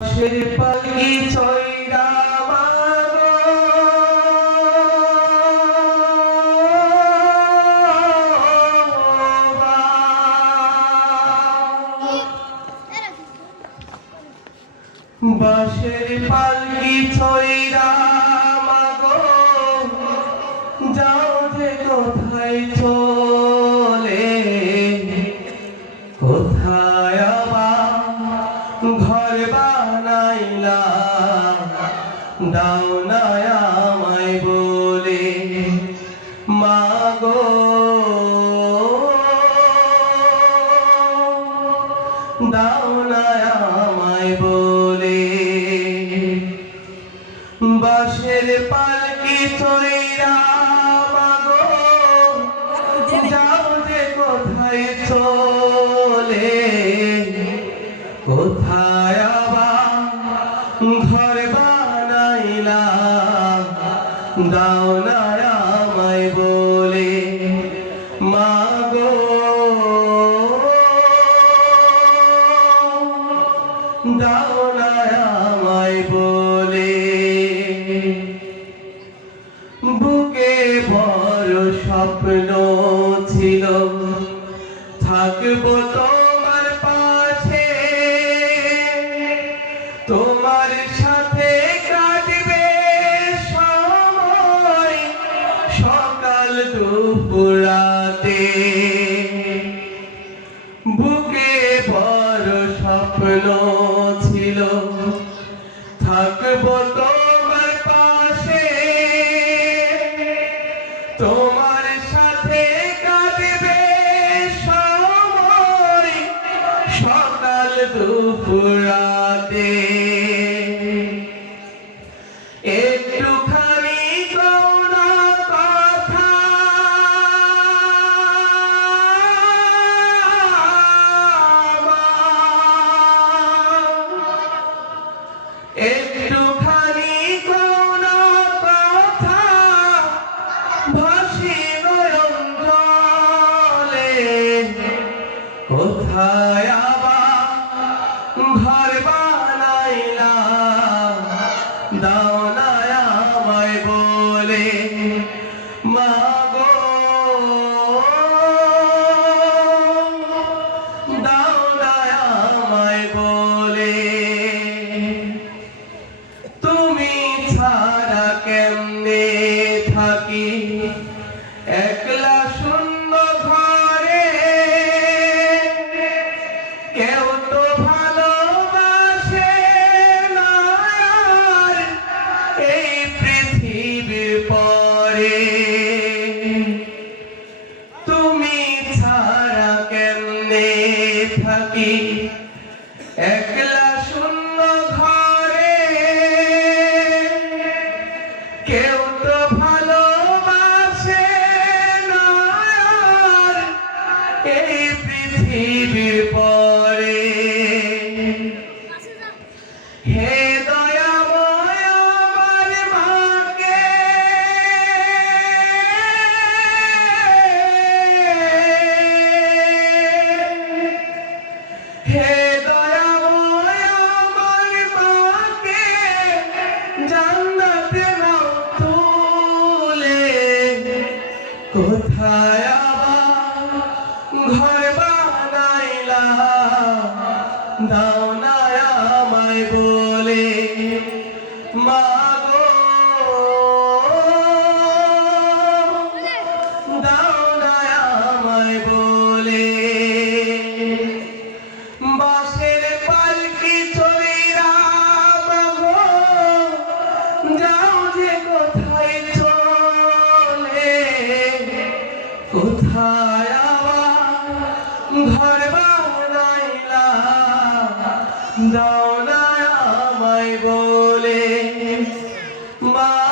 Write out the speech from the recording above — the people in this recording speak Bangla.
বাঁশের পালকি চইরা মাগো বাঁশের পালকি চইরা মাগো যাও যে কোথায় চলে কোথায় ঘর বানাইলা দাও না আমায় বলে মাগো দাও না আমায় বলে বাঁশের পালকি চইরা মাগো যাও যে কোথায় চলে কোথায় ঘর বানাইলা দাও না আমায় বলে মাগো দাও না আমায় বলে বুকে বড় স্বপ্ন ছিল থাকবো তোমার পাশে তোমার সাথে কাটবে সময় সকাল দুপুর রাতে বুকে বড় স্বপ্ন ছিল থাকবো তোমার পাশে তোমার সাথে কাটবে সময় সকাল দুপুর রাতে একটুখানি কোনো কথা একটুখানি কোনো কথা ভাসি নয়ন জলে কোথায় ঘর বানাইলা দাও না আমায় বলে মাগো দাও না আমায় বলে তুমি ছাড়া কেমনে থাকি একলা শূন্য ঘরে কেউ তো ভালোবাসে না আর এই পৃথিবীর পরে তুমি ছাড়া কেমনে থাকি একলা শূন্য ঘরে কেউ তো ভালোবাসে না আর এই পৃথিবীর পরে হে দয়াময় আমার মাকে হে দয়াময় আমার মাকে জান্নাতে নাও তুলে কোথায় ঘর বানাইলা দাও না আমায় বলে মাগো দাও না আমায় বলে বাঁশের পালকি চইরা মাগো যাও যে কোথায় চলে কোথায় ঘর বানাইলা দাও না আমায় বলে মা